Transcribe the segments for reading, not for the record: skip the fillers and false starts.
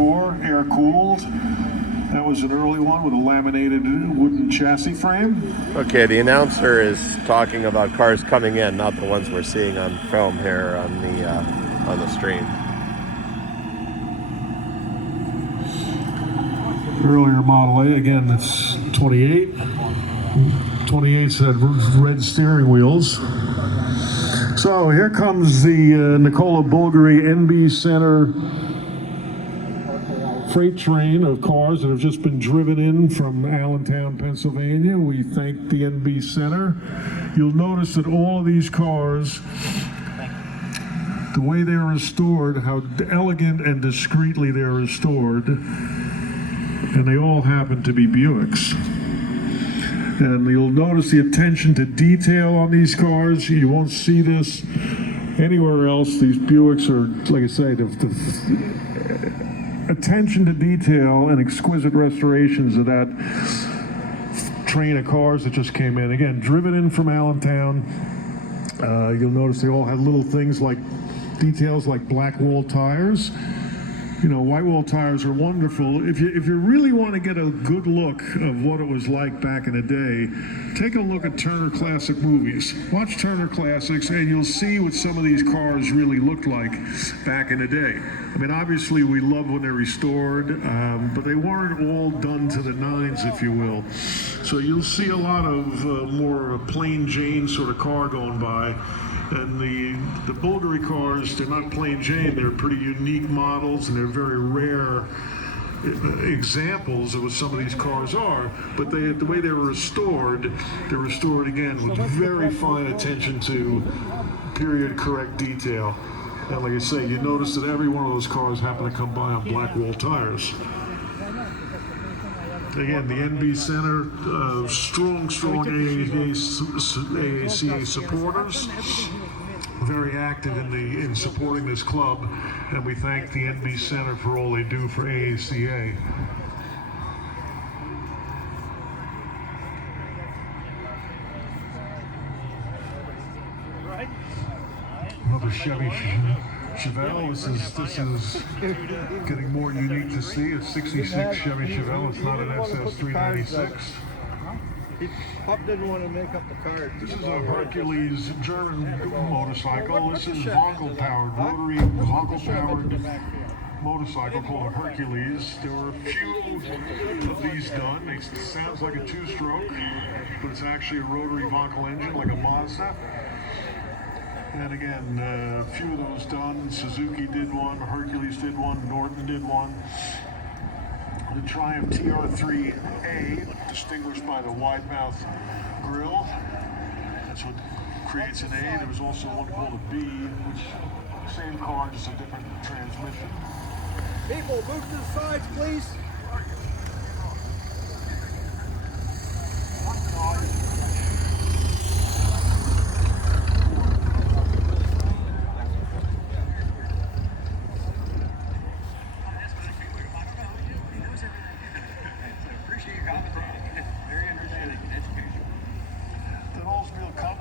before, air-cooled. That was an early one with a laminated wooden chassis frame. Okay, the announcer is talking about cars coming in, not the ones we're seeing on film here on the stream. Earlier Model A, again, that's 28. 28's had red steering wheels. So here comes the Nicola Bulgari NB Center freight train of cars that have just been driven in from Allentown, Pennsylvania. We thank the NB Center. You'll notice that all of these cars, the way they're restored, how elegant and discreetly they're restored, and they all happen to be Buicks. And you'll notice the attention to detail on these cars. You won't see this anywhere else. These Buicks are, like I say, the attention to detail and exquisite restorations of that train of cars that just came in. Again, driven in from Allentown. You'll notice they all had little things like details like black wall tires. You know, white wall tires are wonderful. If you really want to get a good look of what it was like back in the day, take a look at Turner Classic Movies. Watch Turner Classics and you'll see what some of these cars really looked like back in the day. I mean, obviously we love when they're restored, but they weren't all done to the nines, if you will. So you'll see a lot of more plain Jane sort of car going by. And the Bulgari cars, they're not plain Jane, they're pretty unique models and they're very rare examples of what some of these cars are. But the way they're restored again with very fine attention to period correct detail. And like I say, you notice that every one of those cars happen to come by on black wall tires. Again, the NB Center, strong AACA supporters, very active in supporting this club, and we thank the NB Center for all they do for AACA. Another Chevy Chevelle. This is getting more unique to see. A 66 Chevy Chevelle. It's not an SS396. Pup didn't want to make up the card. This is a Hercules German motorcycle. This is Vonkel powered, rotary Vonkel powered motorcycle called a Hercules. There were a few of these done. It sounds like a two-stroke, but it's actually a rotary Vonkel engine like a Mazda. And again, a few of those done. Suzuki did one, Hercules did one, Norton did one. The Triumph TR3A, distinguished by the wide mouth grille. That's what creates an A. There was also one called a B, which same car, just a different transmission. People, move to the sides, please.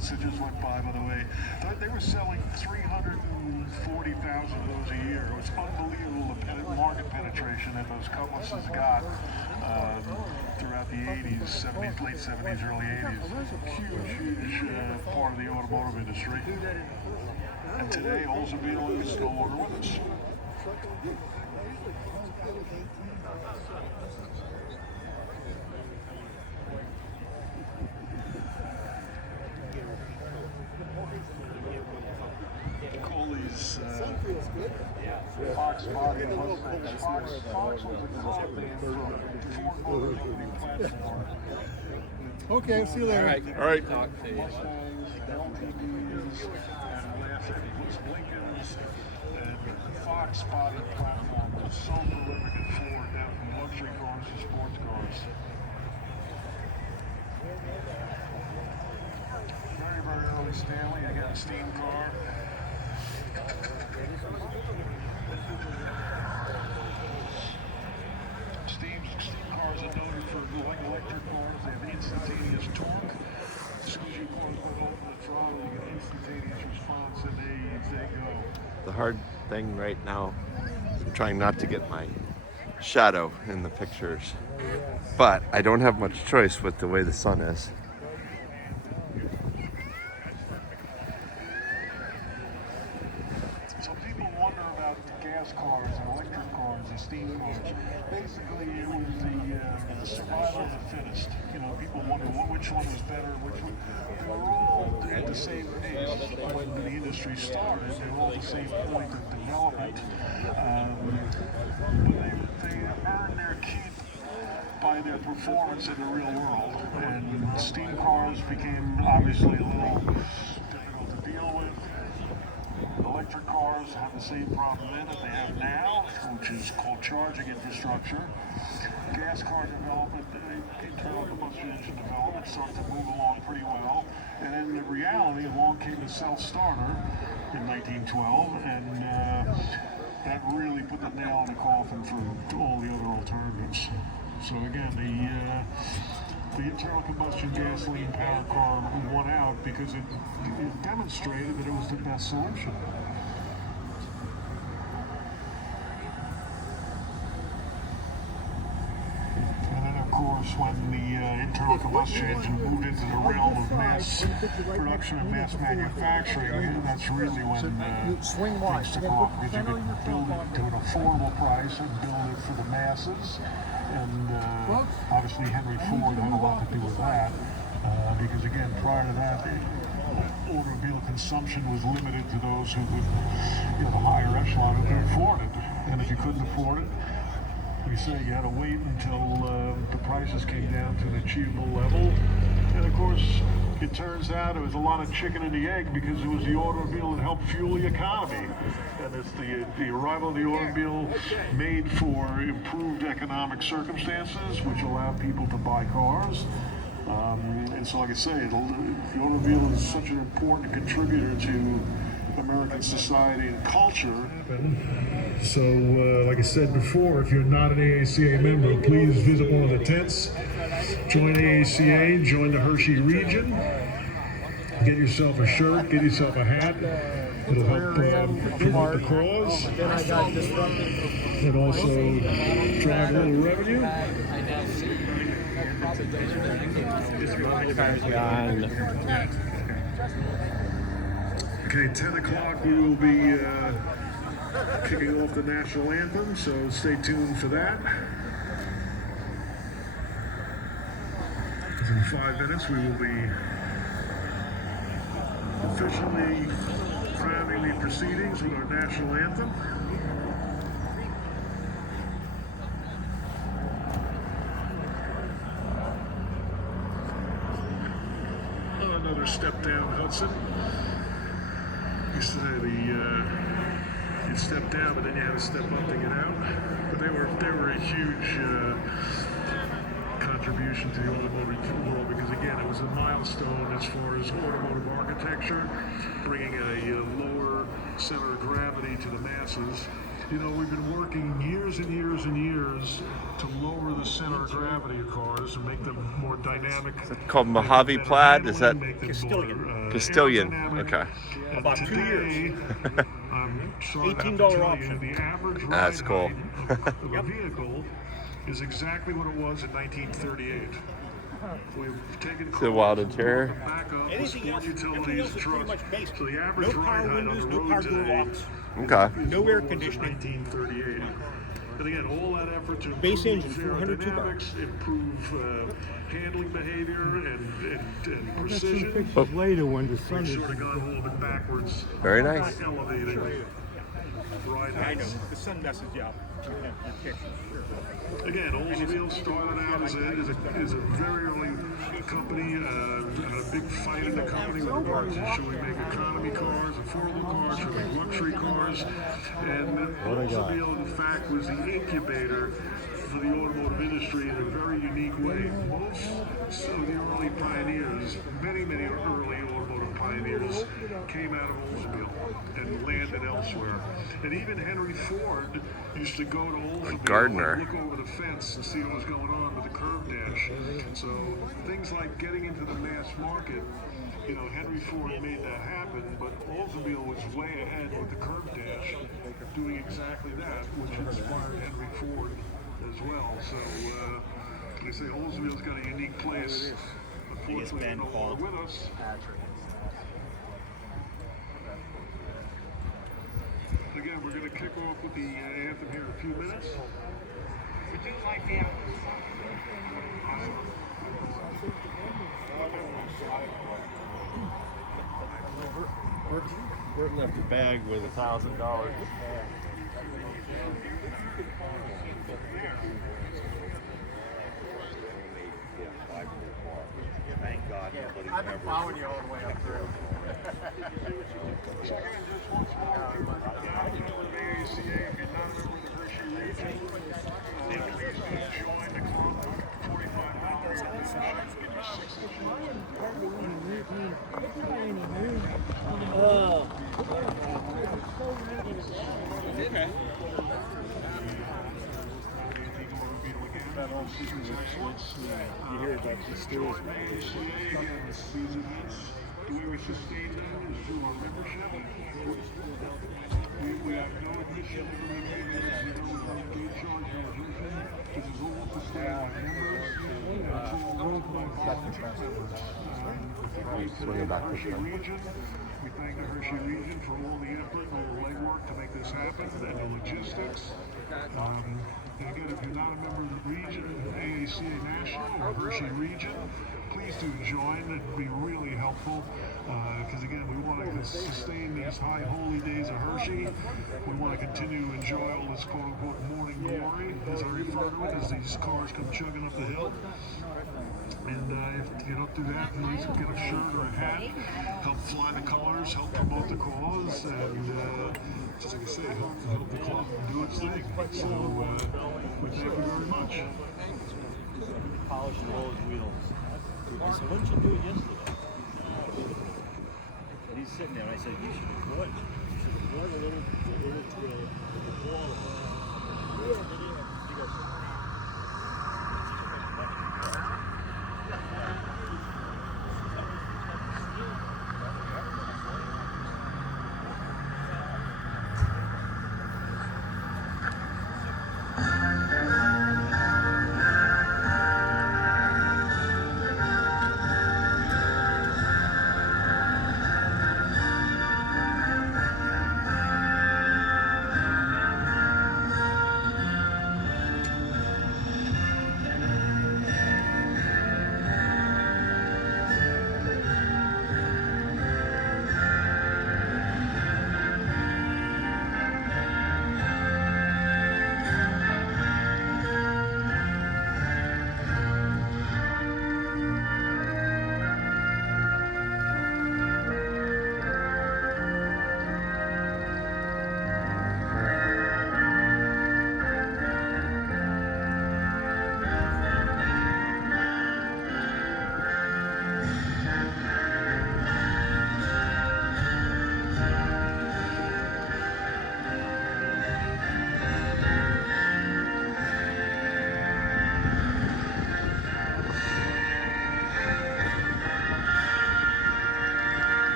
That just went by the way. They were selling 340,000 of those a year. It was unbelievable the market penetration that those cutlasses got throughout the 80s, 70s, late 70s, early 80s. Huge part of the automotive industry. And today, Oldsmobile is no longer with us. Fox body Fox was a car band from Ford Motor Company platform. Okay, see you later. All right. Mustangs, LTVs, and Lincolns, and Fox body platform was so prolific at Ford, down from luxury cars to sports cars. Very, very early Stanley. Again, a steam car. Steam cars are noted for like electric cars. They have instantaneous torque. As soon as you open the throttle, you get instantaneous response, and they go. The hard thing right now, I'm trying not to get my shadow in the pictures. But I don't have much choice with the way the sun is. So people wonder about gas cars and electric cars and steam cars. Basically, it was the survival of the fittest. You know, people wonder which one was better, which one. They were all at the same pace when the industry started. They were all at the same point of development. They earned their keep by their performance in the real world. And steam cars became obviously a little difficult to deal with. Electric cars have the same problem then that they have now, which is called charging infrastructure. Gas car development, internal combustion engine development started to move along pretty well. And then in reality, along came the self-starter in 1912, and that really put the nail in the coffin for all the other alternatives. So again, the internal combustion gasoline powered car won out because it demonstrated that it was the best solution. And then of course when the internal combustion engine moved into the realm of mass production and mass manufacturing, that's really when things took off, because you could build it to an affordable price and build it for the masses. And obviously Henry Ford had a lot to do with that, because again, prior to that, automobile consumption was limited to those who could, you know, the higher echelon who could afford it. And if you couldn't afford it, you say you had to wait until the prices came down to an achievable level. And of course, it turns out it was a lot of chicken and the egg, because it was the automobile that helped fuel the economy. And it's the arrival of the automobile made for improved economic circumstances, which allowed people to buy cars. And so, like I say, the automobile is such an important contributor to American society and culture. So, like I said before, if you're not an AACA member, please visit one of the tents. Join AACA, join the Hershey region. Get yourself a shirt, get yourself a hat. It'll help promote the cause. And also drive a little revenue. Okay, 10 o'clock we will be kicking off the national anthem, so stay tuned for that. In 5 minutes we will be officially crowning the proceedings with our national anthem. Another step down Hudson. Used to say you'd step down, but then you had to step up to get out. But they were a huge contribution to the automotive law, because again, it was a milestone as far as automotive architecture, bringing a lower center of gravity to the masses. You know, we've been working years and years and years to lower the center of gravity of cars and make them more dynamic. Is it called Mojave Plaid? Is that Castilian? Okay. About 2 years. $18 option. The average ride That's cool. height of a vehicle is exactly what it was in 1938. We've taken The wild interior. back up with Anything sport else utilities, is pretty trucks. much basic. So the average No ride power height on windows, the no road power door today locks. Okay. is No what air it was in conditioning. 1938. And again, all that effort to Base improve engine, 402 aerodynamics, improve handling behavior and precision. Later when the sun We've is sort of gone a little bit backwards. Very nice. By elevating ride I know. heights. The sun messes you up. Again, Oldsmobile started out as a very early company, had a big fight in the company with regards to should we make economy cars, affordable cars, should we make luxury cars, and Oldsmobile in fact was the incubator for the automotive industry in a very unique way. Most of the early pioneers, many early automotive pioneers came out of Oldsmobile and landed elsewhere. And even Henry Ford used to go to Oldsmobile Gardner. and look over the fence and see what was going on with the curb dash. So things like getting into the mass market, you know, Henry Ford made that happen, but Oldsmobile was way ahead with the curb dash, doing exactly that, which inspired Henry Ford as well. So, like I say, Oldsmobile's got a unique place. Unfortunately, they're no longer with us. Again, we're going to kick off with the anthem here in a few minutes. Would you like the Bert left a bag with $1,000. Thank God nobody I've been following you all the way up through. AACA, if you're not a member of the Hershey region, please do join the club. $45 membership, get your 6 You hear about these stories? The way we sustain them is through our membership. We have no addition to the gate charge or addition. This is all sustained by members. It's all run by volunteer members. Particularly the Hershey region. We thank the Hershey region for all the effort and all the legwork to make this happen and the logistics. And again, if you're not a member of the region, AACA National or Hershey region, please do join. It'd be really helpful because again, we want to sustain these high holy days of Hershey. We want to continue to enjoy all this quote-unquote morning glory, as I refer to it, as these cars come chugging up the hill. And if you don't do that, please get a shirt or a hat, help fly the colors, help promote the cause, and just like I say, help the club do its thing. So we thank you very much. Polishing all his wheels. I said, why didn't you do it yesterday? And he's sitting there, and I said, you should record it. He should record a little drill with the ball. He goes,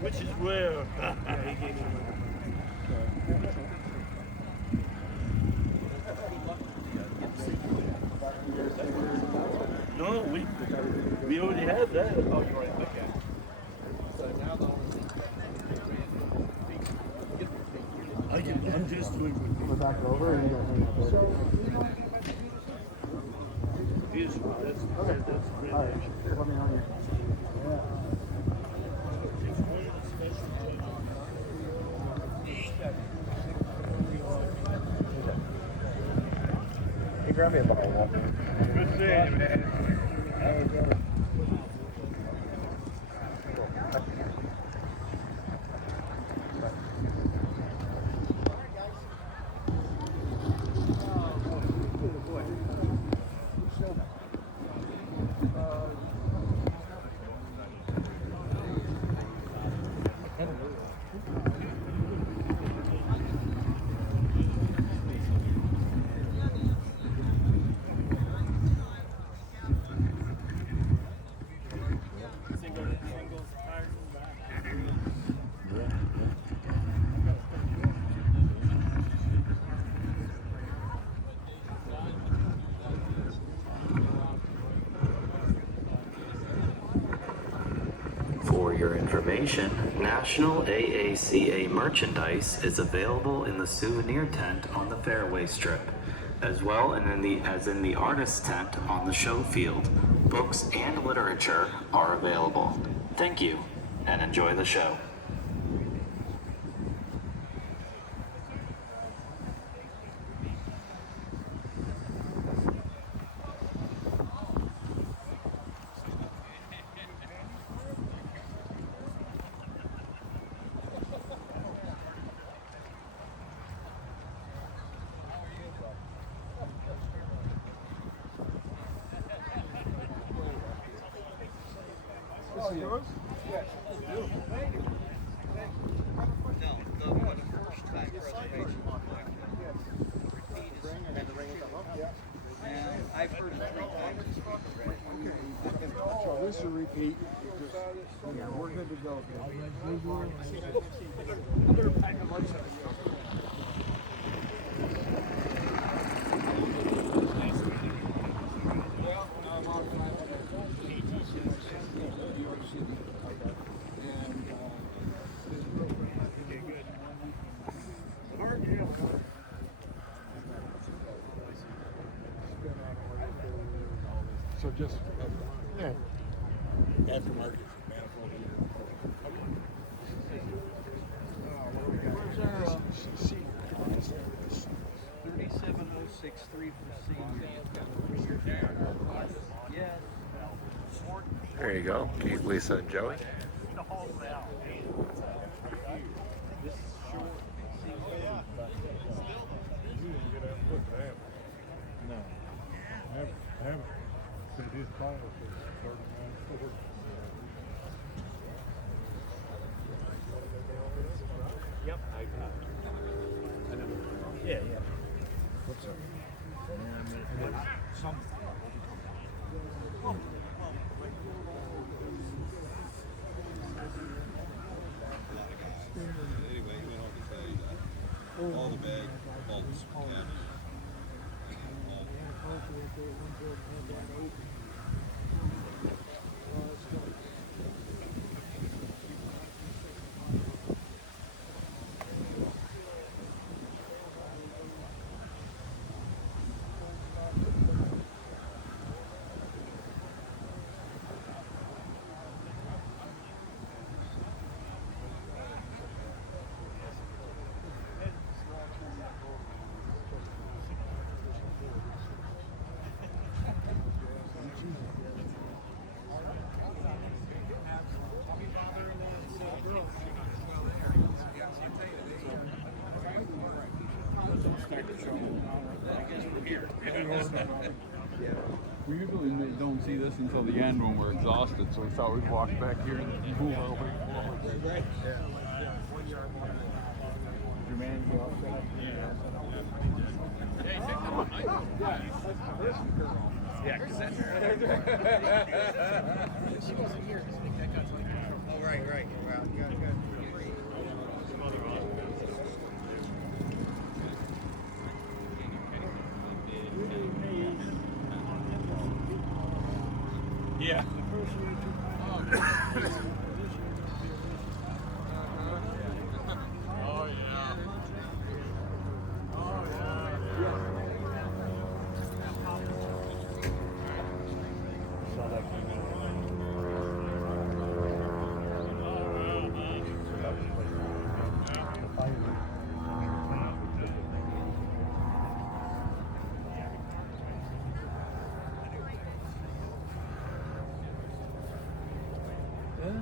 which is where? Yeah, he gave me No, we already had that. Oh, you're right. Okay. So now I'm just doing. Coming back over and you don't Here's that's Okay. that's great. All right. Let me know. Yeah. Hey, grab me a bottle of water. Good seeing you, man. information, National AACA merchandise is available in the souvenir tent on the fairway strip, as well as in the artist tent on the show field. Books and literature are available. Thank you, and enjoy the show. I've heard it 3 times. So this is a repeat. Yeah, we're good to go. So just, yeah. Aftermarket manifold. Where's our 37063 for C? Yes. There you go. Keith, Lisa, and Joey. No, I haven't. Said his title is 39. Yep. I know. Yeah. What's up? Some. Anyway, he went on to say all the bag bolts were cabined. We usually don't see this until the end when we're exhausted, so we thought we'd walk back here and move a little bit forward. Your man, you all set up? Yeah, because that's she wasn't here. Oh, right. Well, good. Yeah.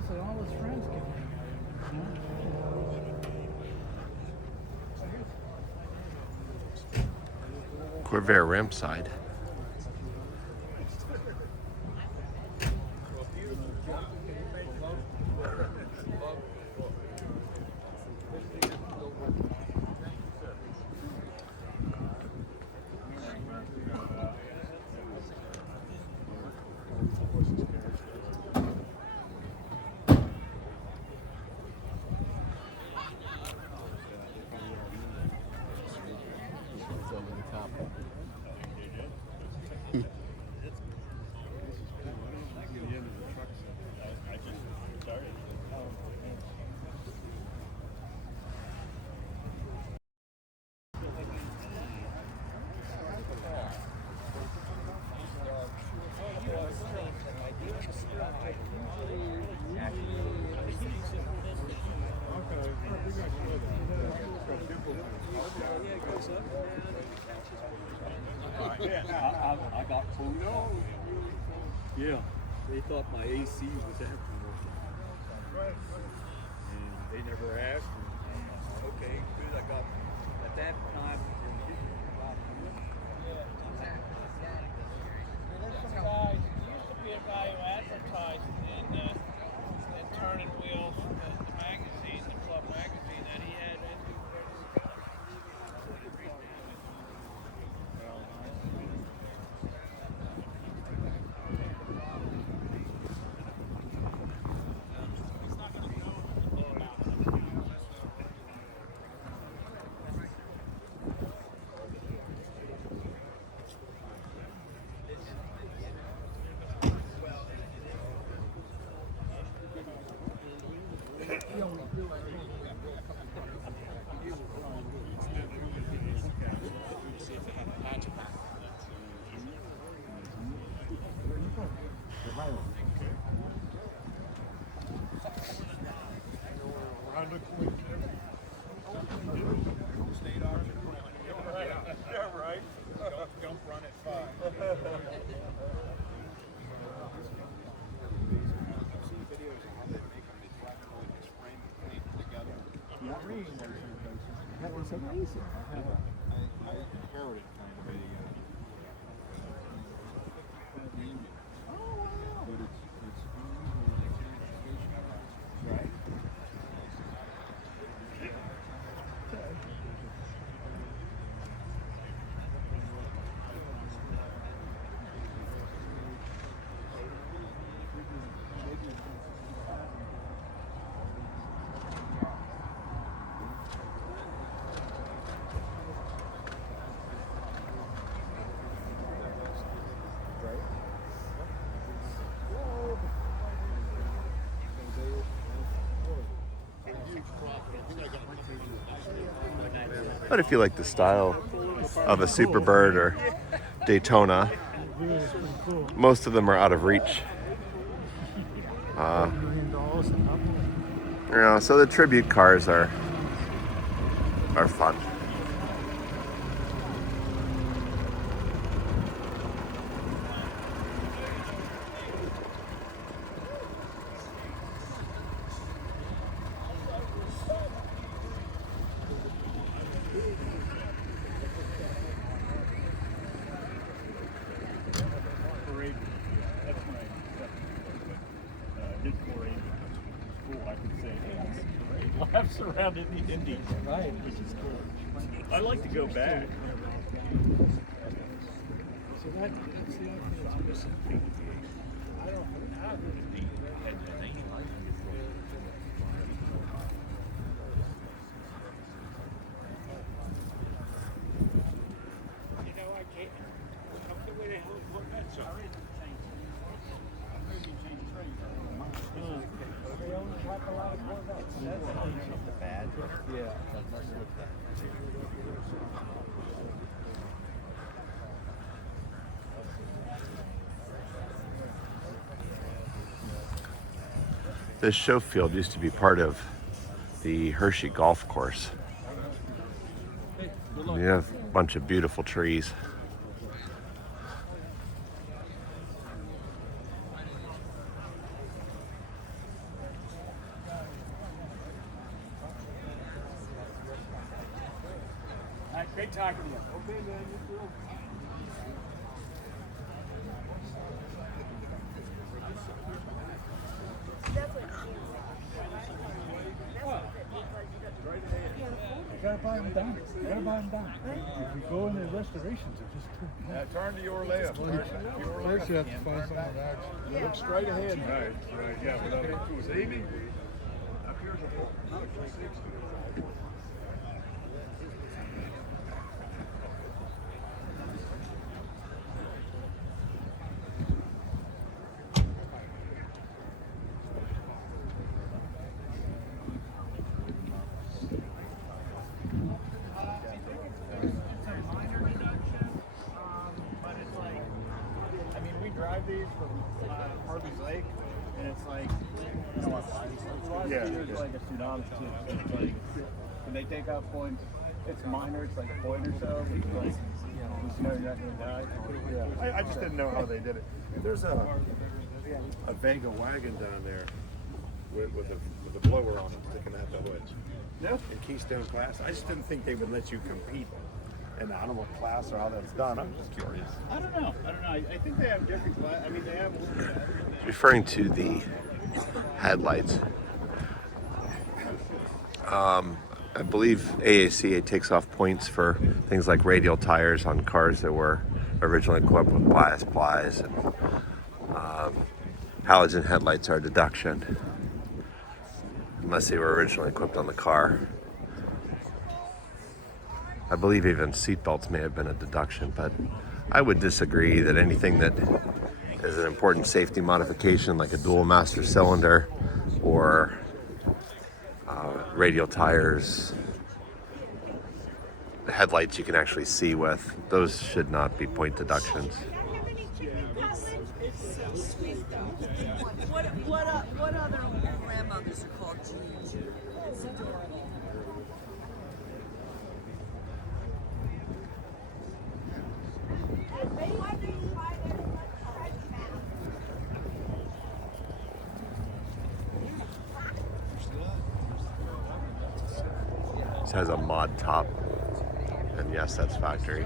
So all his friends came. Corvair ramp side. I got phone calls. Yeah, they thought my AC was aftermarket. And they never asked. And, okay, good. I got, at that time, There's some guys, there used to be a guy who advertised in Turning Wheels, the magazine, the club magazine, that he had into Don't run at 5. that was amazing. I inherited kind of a. Oh wow! But it's right. But if you like the style of a Superbird or Daytona, most of them are out of reach. You know, so the tribute cars are fun. Laps around in the Indies, right? Which is cool. I like to go back. So that's the other thing that's missing. I don't have it. you know, I can't. The way the hell put that sorry. This show field used to be part of the Hershey golf course. You have a bunch of beautiful trees. Great talking to you. Okay, man. You too. You gotta buy them down. You gotta buy them down. If we go in the restorations, they're just too. Turn to your left. First you have to find someone to actually. Look straight ahead. Right, yeah. See me? Up here's a 460. These from Harvey's Lake, and it's like, you know, it's like a tsunami too. So it's like, when they take out points, it's minor, it's like a point or so. It's like, you know, No, you're not gonna die? Yeah. I just didn't know how they did it. There's a Vega wagon down there with a blower on it sticking out the hood. No. In Keystone Class. I just didn't think they would let you compete in the animal class or how that's done. I'm just curious. I don't know. I think they have different class. I mean, they have. Referring to the headlights, I believe AACA takes off points for things like radial tires on cars that were originally equipped with bias plies, and halogen headlights are a deduction unless they were originally equipped on the car. I believe even seatbelts may have been a deduction, but I would disagree that anything that is an important safety modification like a dual master cylinder or radial tires, the headlights you can actually see with, those should not be point deductions. What other grandmothers are called Jean? It's adorable. This has a mod top, and yes, that's factory.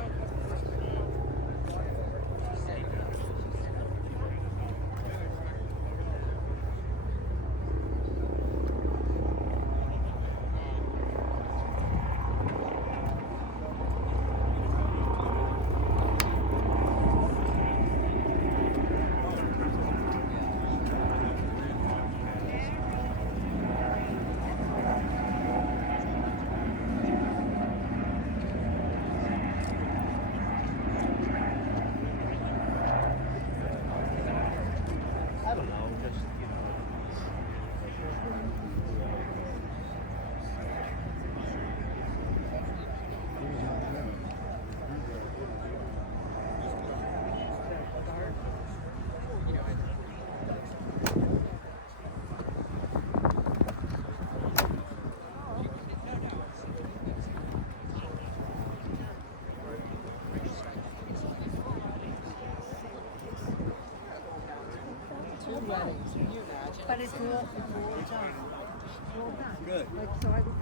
But it's all done. Good. So I will.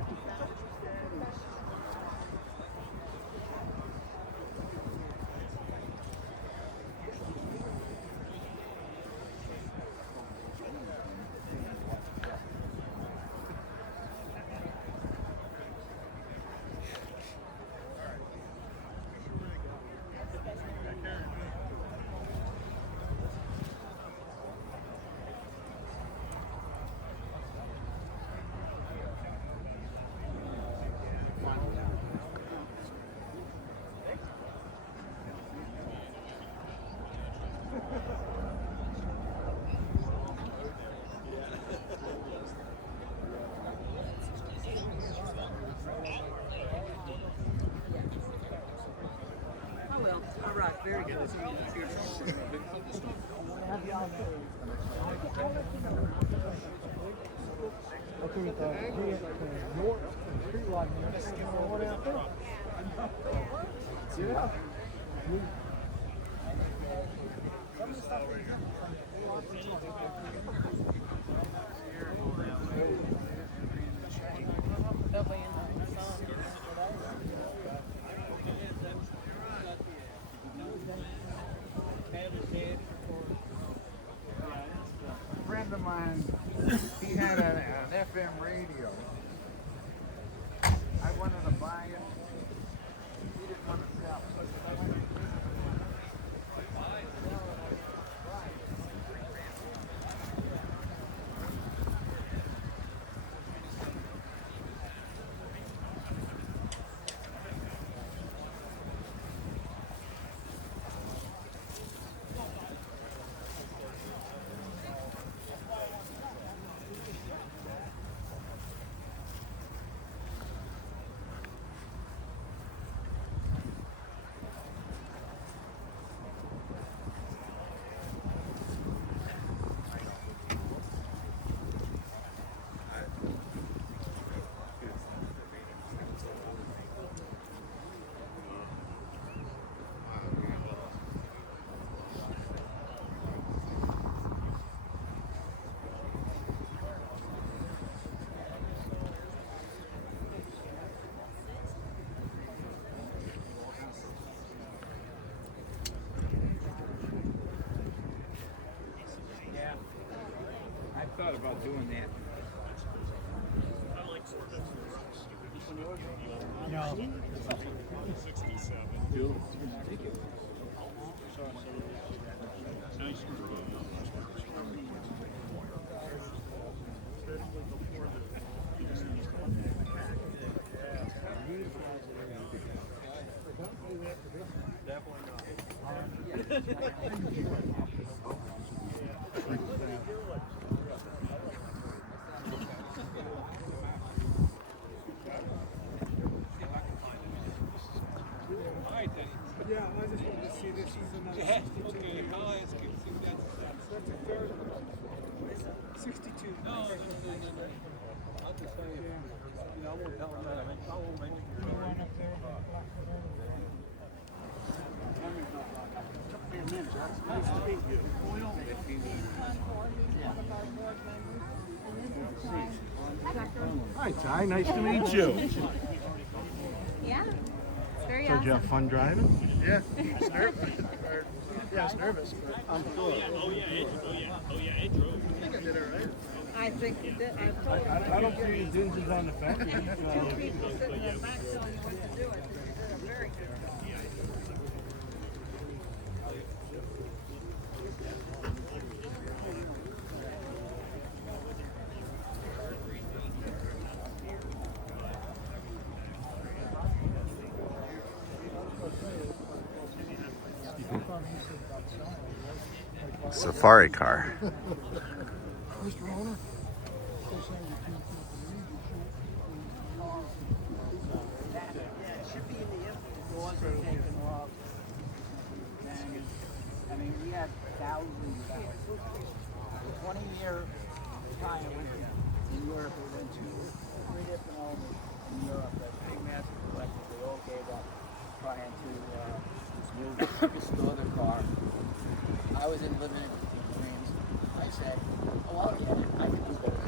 All right, very good. Yeah. A friend of mine, he had an FM radio. I wanted to buy it. He didn't want to sell it. thought about doing that. No. 67. Nice. Yeah, I just wanted to see this. Is another 62. Okay, I'll ask you. That's a third of it. 62. No. I'll just tell you. You know, I won't tell them that. I won't mention your One up there. Nice to meet you. Hi, Ty. Nice to meet you. Yeah. Very So did you have awesome. fun driving? Yeah, I was nervous. Yeah, I was nervous, but I'm cool. It drove. I think I did all right. I think you did. I told you. I don't see any dinges on the back. Two people sitting in the back telling you what to do. I think you did a very good job. Safarikar. I mean, we had thousands of hours. 20-year time in Europe. We went to 3 different owners in Europe that big massive collectors. They all gave up trying to restore their car. I was in living in dreams. I said, oh, well, yeah, I can do both.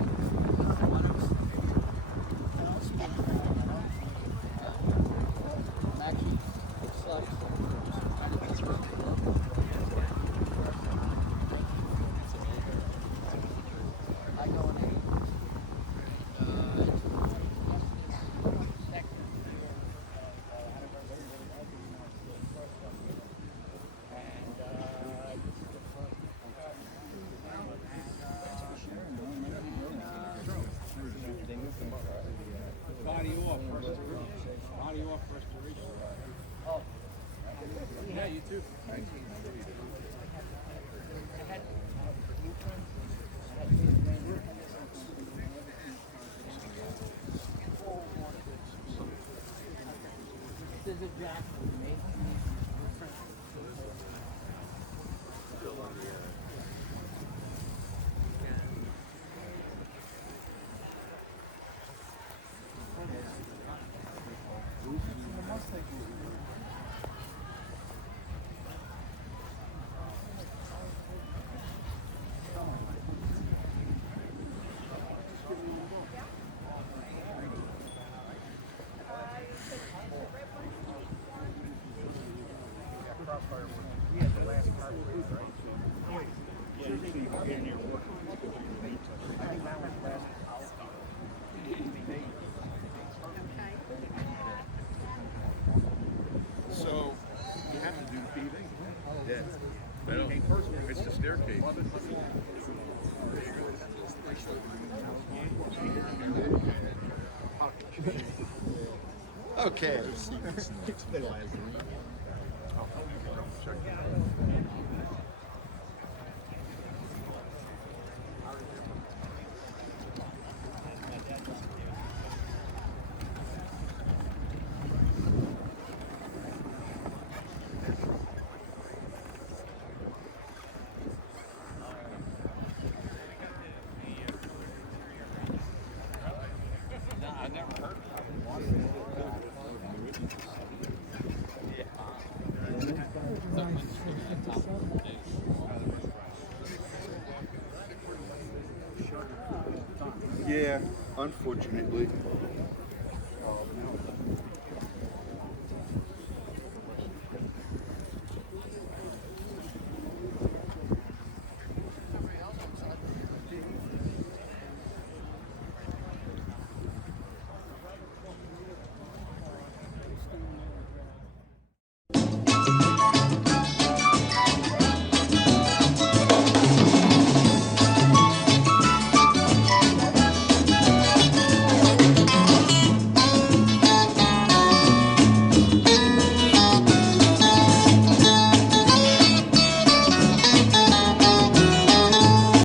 I don't speak I'm actually, it sucks. Trying to be through. I go in body off restoration. Oh. Yeah, you too. There's a jack for me. So, you have to do PV. Yeah. Well, it's the staircase. Okay. Yeah, unfortunately.